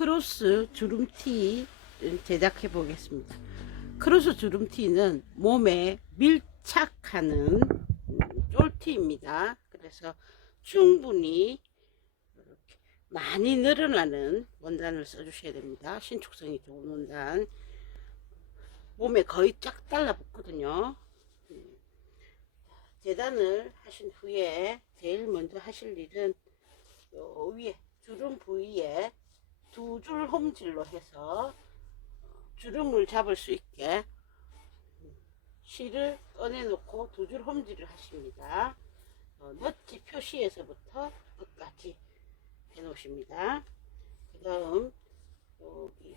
크로스 주름티 제작해 보겠습니다. 크로스 주름티는 몸에 밀착하는 쫄티입니다. 그래서 충분히 이렇게 많이 늘어나는 원단을 써주셔야 됩니다. 신축성이 좋은 원단. 몸에 거의 쫙 달라붙거든요. 재단을 하신 후에 제일 먼저 하실 일은 요 위에 주름 부위에 두 줄 홈질로 해서 주름을 잡을 수 있게 실을 꺼내 놓고 두 줄 홈질을 하십니다. 너치 표시에서부터 끝까지 해 놓으십니다. 그 다음 여기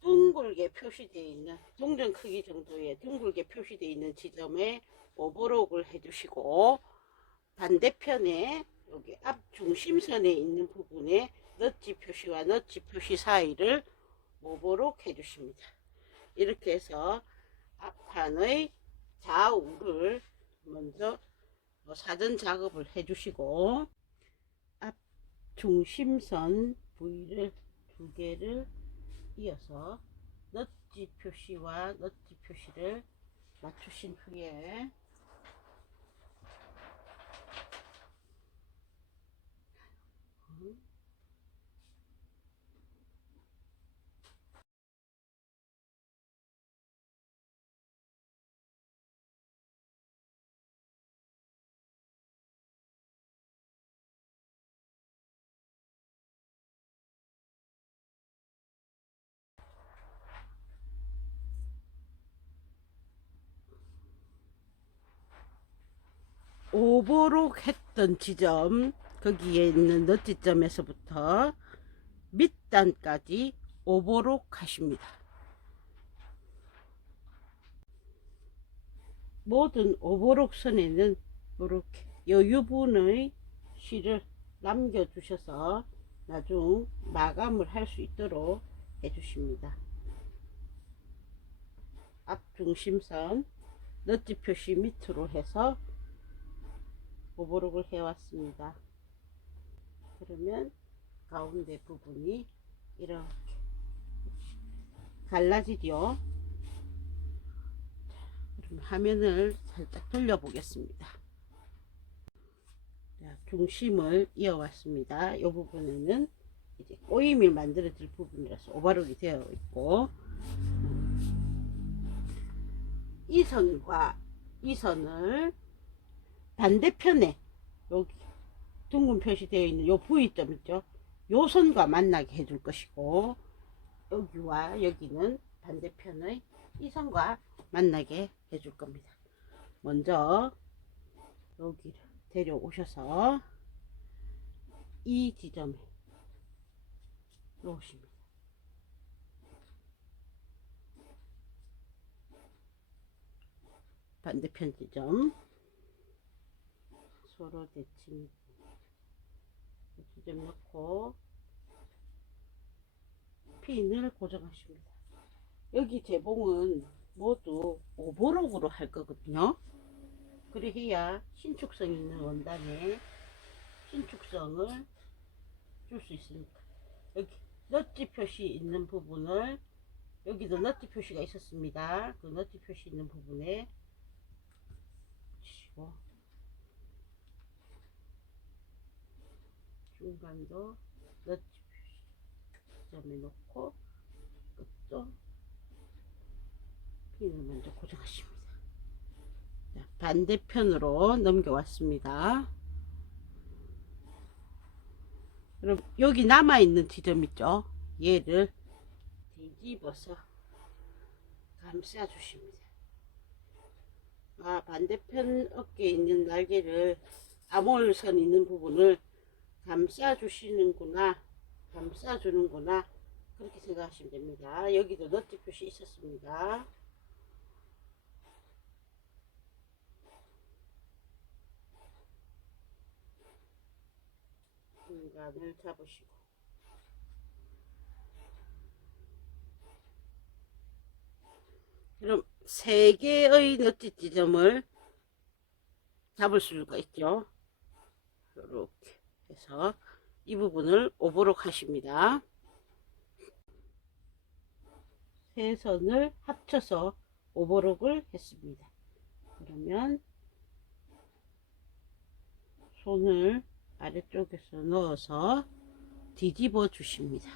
둥글게 표시되어 있는 동전 크기 정도의 둥글게 표시되어 있는 지점에 오버록을 해주시고, 반대편에 여기 앞 중심선에 있는 부분에 너치 표시와 너치 표시 사이를 오버록 해주십니다. 이렇게 해서 앞판의 좌우를 먼저 사전 작업을 해주시고, 앞 중심선 부위를 두 개를 이어서 너치 표시와 너치 표시를 맞추신 후에 오버록 했던 지점, 거기에 있는 너치점에서부터 밑단까지 오버록 하십니다. 모든 오버록 선에는 이렇게 여유분의 실을 남겨주셔서 나중 마감을 할 수 있도록 해주십니다. 앞 중심선 너치 표시 밑으로 해서 오버록을 해왔습니다. 그러면 가운데 부분이 이렇게 갈라지죠. 그럼 화면을 살짝 돌려 보겠습니다. 중심을 이어왔습니다. 이 부분에는 이제 꼬임을 만들어질 부분이라서 오버록이 되어 있고, 이 선과 이 선을 반대편에 여기 둥근 표시되어 있는 요 부위점 있죠, 요 선과 만나게 해줄 것이고, 여기와 여기는 반대편의 이 선과 만나게 해줄 겁니다. 먼저 여기를 데려오셔서 이 지점에 놓으십니다. 반대편 지점 서로 대칭 지점 넣고 핀을 고정하십니다. 여기 재봉은 모두 오버록으로 할 거거든요. 그래야 신축성 있는 원단에 신축성을 줄 수 있으니까. 여기 너치 표시 있는 부분을, 여기도 너치 표시가 있었습니다. 그 너치 표시 있는 부분에 붙이시고, 중간도 너치 표시 점에 놓고 끝도 핀을 먼저 고정하십니다. 자, 반대편으로 넘겨왔습니다. 그럼 여기 남아있는 지점 있죠, 얘를 뒤집어서 감싸 주십니다. 반대편 어깨에 있는 날개를 암홀선 있는 부분을 감싸 주시는구나, 감싸 주는구나, 그렇게 생각하시면 됩니다. 여기도 너트 표시 있었습니다. 중간을 잡으시고, 그럼 3개의 너트 지점을 잡을 수가 있죠. 이렇게 해서 이 부분을 오버록 하십니다. 세 선을 합쳐서 오버록을 했습니다. 그러면 손을 아래쪽에서 넣어서 뒤집어 주십니다.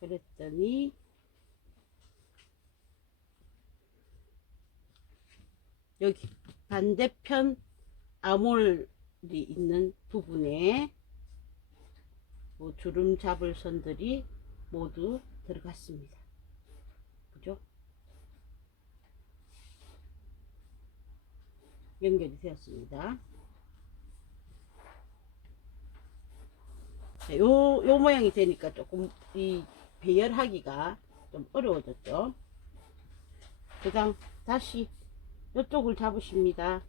그랬더니 여기 반대편 아몰이 있는 부분에 주름 잡을 선들이 모두 들어갔습니다. 그죠? 연결이 되었습니다. 자, 요 모양이 되니까 조금 이 배열하기가 좀 어려워졌죠. 그 다음 다시 이쪽을 잡으십니다.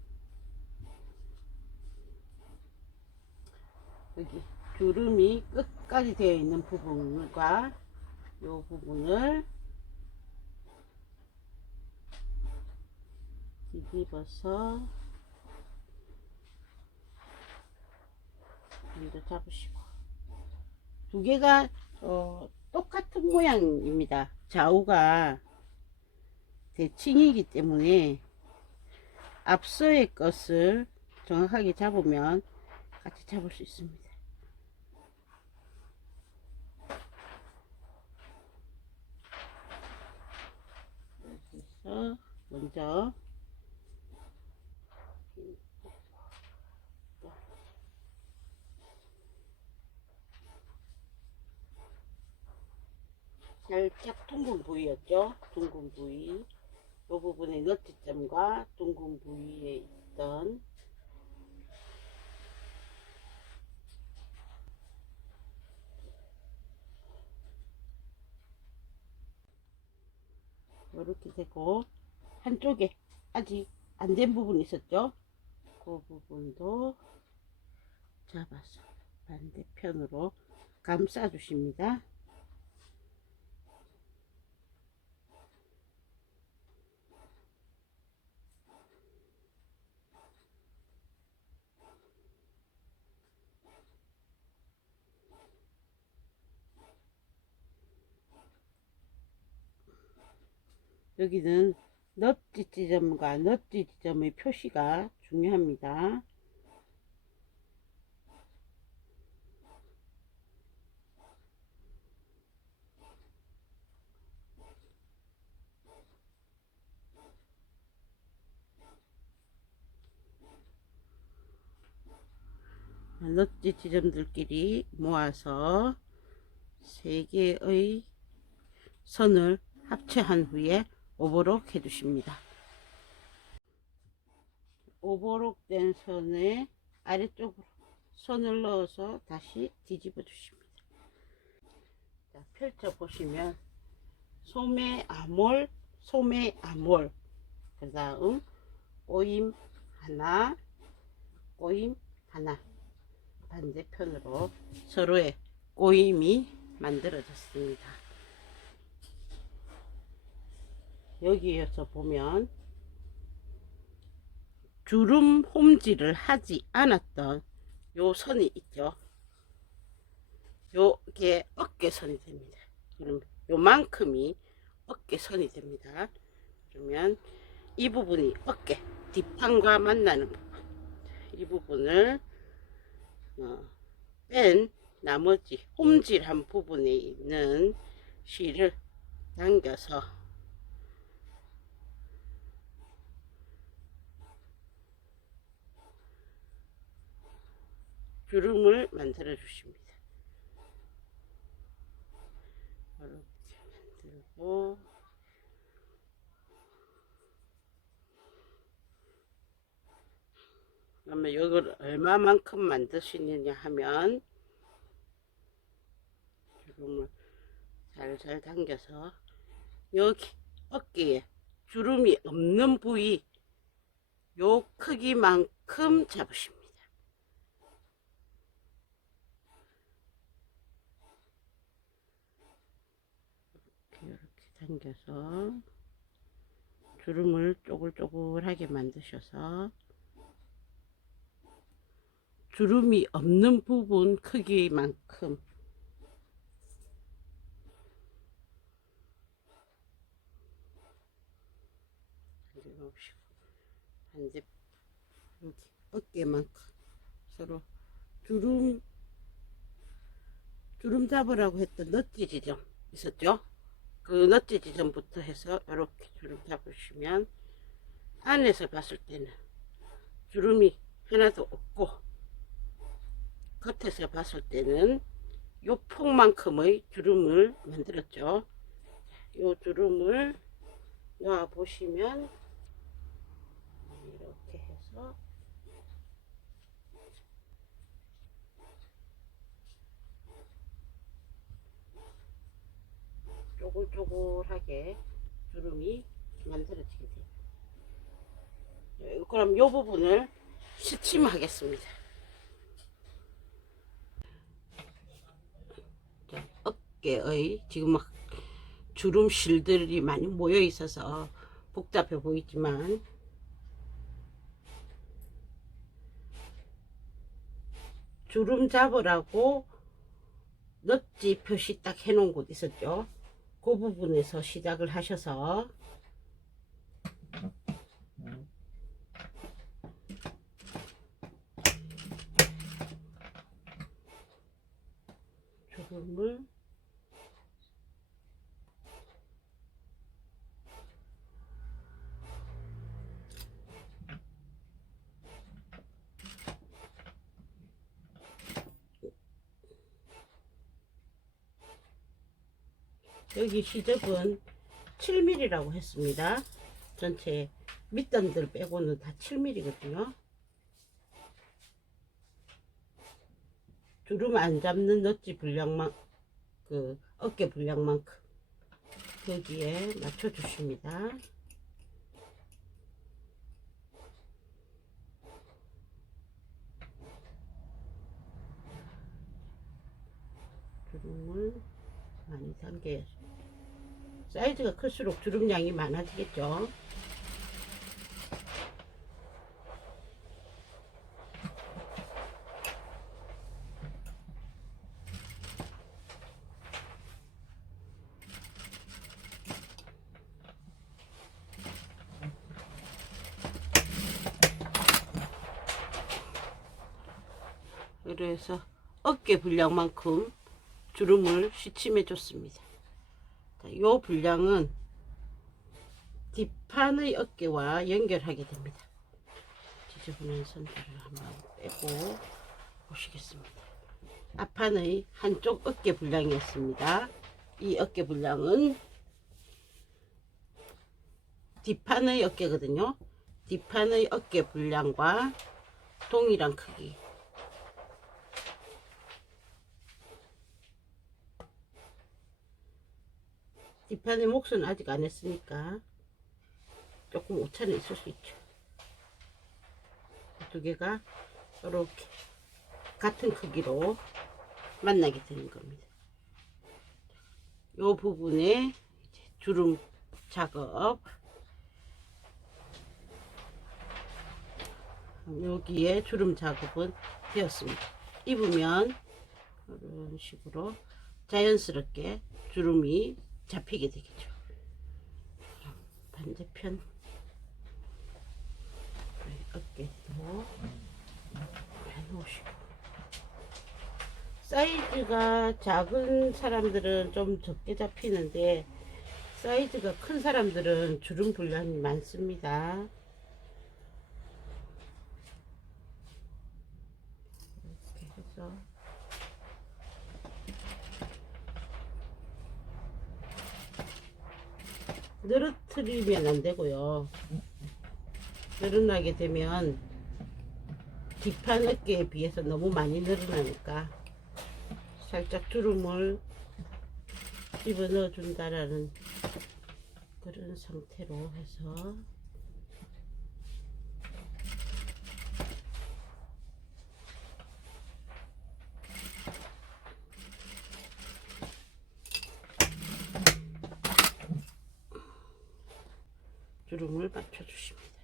여기 주름이 끝까지 되어 있는 부분과 이 부분을 뒤집어서 먼저 잡으시고, 두 개가 똑같은 모양입니다. 좌우가 대칭이기 때문에 앞서의 것을 정확하게 잡으면 같이 잡을 수 있습니다. 그래서 먼저 살짝 둥근 부위였죠. 둥근 부위, 이 부분의 너트점과 둥근 부위에 있던 이렇게 되고, 한쪽에 아직 안 된 부분이 있었죠. 그 부분도 잡아서 반대편으로 감싸 주십니다. 여기는 넛지 지점과 넛지 지점의 표시가 중요합니다. 넛지 지점들끼리 모아서 3개의 선을 합체한 후에 오버록 해 주십니다. 오버록 된 선에 아래쪽으로 손을 넣어서 다시 뒤집어 주십니다. 자, 펼쳐 보시면 소매 아몰, 소매 아몰, 그 다음 꼬임 하나, 꼬임 하나, 반대편으로 서로의 꼬임이 만들어졌습니다. 여기에서 보면 주름 홈질을 하지 않았던 요 선이 있죠. 요게 어깨선이 됩니다. 그럼 요만큼이 어깨선이 됩니다. 그러면 이 부분이 어깨 뒷판과 만나는 부분, 이 부분을 뺀 나머지 홈질한 부분에 있는 실을 당겨서 주름을 만들어 주십니다. 이렇게 만들고, 그러면 이걸 얼마만큼 만드시느냐 하면 주름을 살살 당겨서 여기 어깨에 주름이 없는 부위 요 크기만큼 잡으십니다. 이렇게 당겨서 주름을 쪼글쪼글하게 만드셔서 주름이 없는 부분 크기만큼 반대 여기 어깨만큼 서로 주름 잡으라고 했던 넛지 지점 있었죠? 그 넛지 지점부터 해서 이렇게 주름 잡으시면 안에서 봤을 때는 주름이 하나도 없고 겉에서 봤을 때는 요 폭만큼의 주름을 만들었죠. 요 주름을 놓아 보시면 이렇게 해서 쪼글쪼글하게 주름이 만들어지게 돼요. 그럼 요 부분을 시침하겠습니다. 어깨의 지금 막 주름 실들이 많이 모여 있어서 복잡해 보이지만 주름 잡으라고 넛지 표시 딱 해놓은 곳 있었죠. 그 부분에서 시작을 하셔서 주름을 여기 시접은 7mm라고 했습니다. 전체 밑단들 빼고는 다 7mm거든요. 주름 안 잡는 넛지 분량만 그 어깨 분량만큼 여기에 맞춰 주십니다. 주름을 많이 당겨야죠. 사이즈가 클수록 주름량이 많아지겠죠. 그래서 어깨 분량만큼 주름을 시침해 줬습니다. 이 분량은 뒷판의 어깨와 연결하게 됩니다. 지저분한 선들을 한번 빼고 보시겠습니다. 앞판의 한쪽 어깨 분량이었습니다. 이 어깨 분량은 뒷판의 어깨거든요. 뒷판의 어깨 분량과 동일한 크기. 뒷판의 몫은 아직 안 했으니까 조금 오차는 있을 수 있죠. 두 개가 이렇게 같은 크기로 만나게 되는 겁니다. 이 부분에 주름 작업, 여기에 주름 작업은 되었습니다. 입으면 이런 식으로 자연스럽게 주름이 잡히게 되겠죠. 반대편 어깨도 해놓으시고, 사이즈가 작은 사람들은 좀 적게 잡히는데 사이즈가 큰 사람들은 주름 분량이 많습니다. 이렇게 해서 늘어뜨리면 안 되고요. 늘어나게 되면 뒷판 어깨에 비해서 너무 많이 늘어나니까 살짝 주름을 집어넣어 준다라는 그런 상태로 해서 주름을 맞춰주십니다.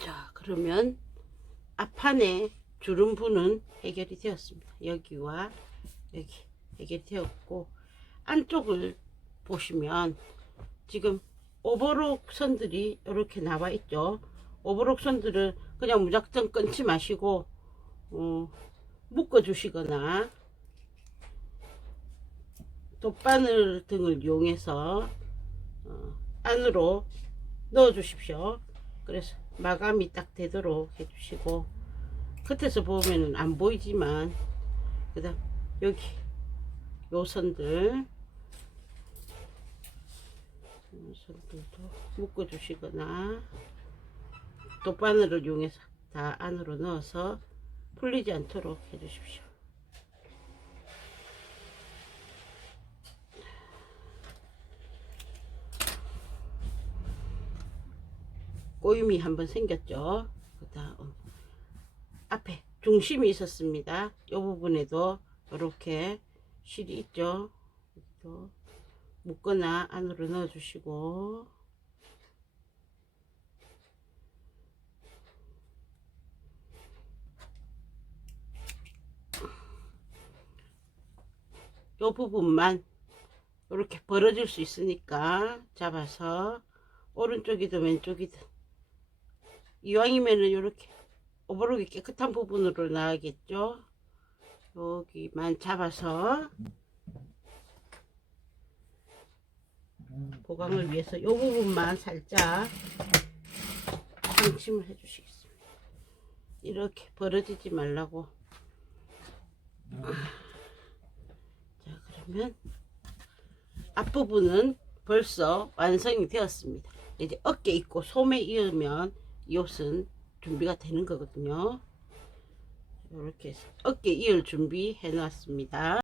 자, 그러면 앞판에 주름부는 해결이 되었습니다. 여기와 여기 해결이 되었고, 안쪽을 보시면 지금 오버록 선들이 이렇게 나와 있죠. 오버록 선들은 그냥 무작정 끊지 마시고 묶어 주시거나 돗바늘 등을 이용해서 안으로 넣어 주십시오. 그래서 마감이 딱 되도록 해 주시고, 끝에서 보면은 안 보이지만 그 다음 여기 요 선들도 묶어 주시거나 돗바늘을 이용해서 다 안으로 넣어서 풀리지 않도록 해 주십시오. 꼬임이 한번 생겼죠. 그 다음 앞에 중심이 있었습니다. 이 부분에도 이렇게 실이 있죠. 또 묶거나 안으로 넣어 주시고, 이 부분만 이렇게 벌어질 수 있으니까 잡아서 오른쪽이든 왼쪽이든, 이왕이면은 이렇게 오버록이 깨끗한 부분으로 나가겠죠. 여기만 잡아서 보강을 위해서 이 부분만 살짝 방침을 해 주시겠습니다. 이렇게 벌어지지 말라고. 자, 그러면 앞부분은 벌써 완성이 되었습니다. 이제 어깨 있고 소매 이으면 이 옷은 준비가 되는 거거든요. 이렇게 해서 어깨 이을 준비 해 놨습니다.